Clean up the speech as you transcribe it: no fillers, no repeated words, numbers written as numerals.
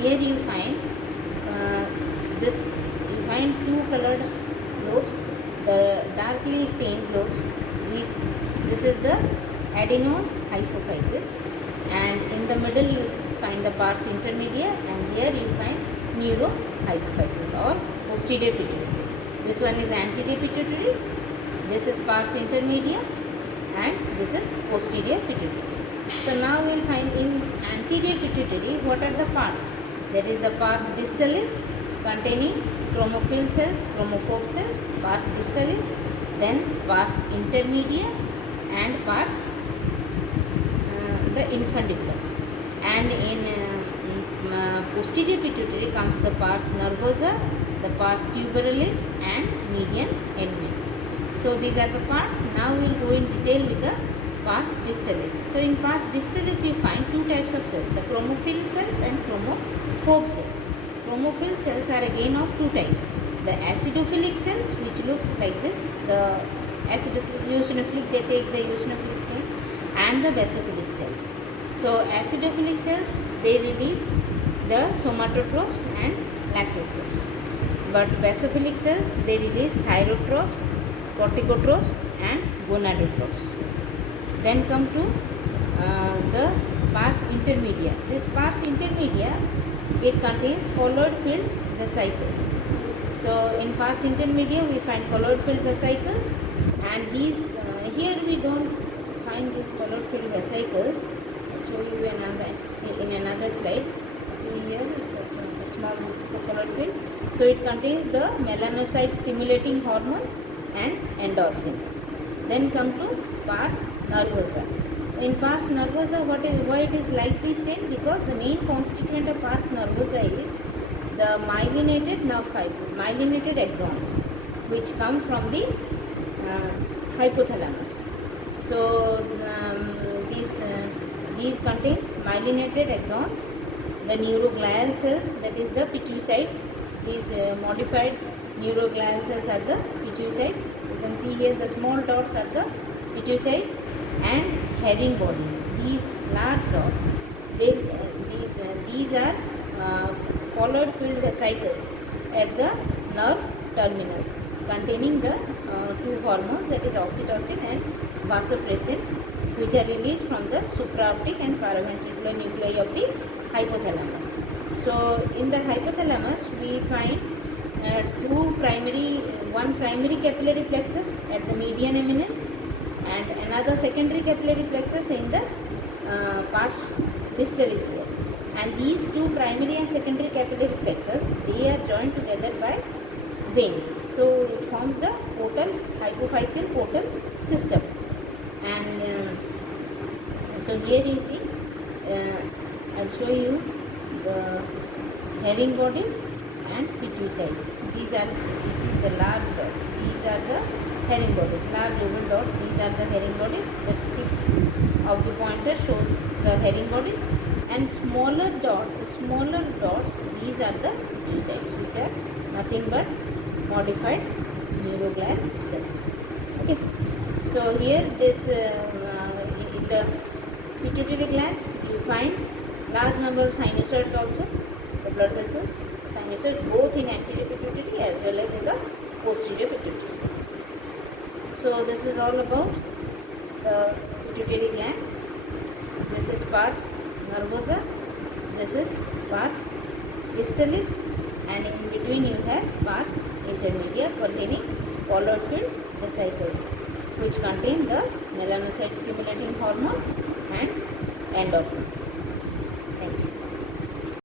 Here you find two colored lobes, the darkly stained lobes. This is the adenohypophysis, and in the middle you find the pars intermedia, and here you find neurohypophysis or posterior pituitary. This one is anterior pituitary, this is pars intermedia, and this is posterior pituitary. So now we will find in anterior pituitary what are the parts. That is the pars distalis containing chromophil cells, chromophobe cells, pars distalis, then pars intermedia, and pars the infundibular. And in posterior pituitary comes the pars nervosa, the pars tuberalis, and median eminence. So these are the parts. Now we will go in detail with the pars distalis. So in pars distalis you find two types of cells, the chromophil cells and chromophobe cells. Chromophil cells are again of two types, the acidophilic cells, which looks like this, the eosinophilic, they take the eosinophilic stain, and the basophilic cells. So acidophilic cells, they release the somatotropes and lactotropes, but basophilic cells, they release thyrotropes, corticotropes, and gonadotropes. Then come to the pars intermedia. This pars intermedia, it contains colloid filled vesicles. So in pars intermedia we find colloid filled vesicles, and these here we don't find these colloid filled vesicles. I'll show you in another slide. See here, a small colloid field. So it contains the melanocyte stimulating hormone and endorphins. Then come to pars nervosa. In pars nervosa, why it is lightly stained? Because the main constituent of pars nervosa is the myelinated nerve fiber, myelinated axons, which come from the hypothalamus. So these contain myelinated axons, the neuroglial cells, that is the pituicytes. These modified neuroglial cells are the pituicytes. You can see here the small dots are the pituicytes, and herring bodies. These large dots, these are colloid filled vesicles at the nerve terminals, containing the two hormones, that is oxytocin and vasopressin, which are released from the supraoptic and paraventricular nuclei of the hypothalamus. So in the hypothalamus we find one primary capillary plexus at the median eminence, and another secondary capillary plexus in the pars distalis here. And these two primary and secondary capillary plexus, they are joined together by veins. So it forms the portal, hypophyseal portal system. And so here you see, I'll show you the herring bodies and pituicytes. These are, you see the large dots, these are the herring bodies, large oval dots, these are the herring bodies. The tip of the pointer shows the herring bodies, and smaller dots, these are the pituicytes, which are nothing but modified neuroglial cells. Okay. So here this in the pituitary gland you find large number of sinusoids also, the blood vessels, sinusoids both in anterior pituitary as well as in the posterior pituitary. So this is all about the pituitary gland. This is pars nervosa, this is pars distalis, and in between you have pars intermedia containing colloid filled vesicles, which contain the melanocyte stimulating hormone and endorphins.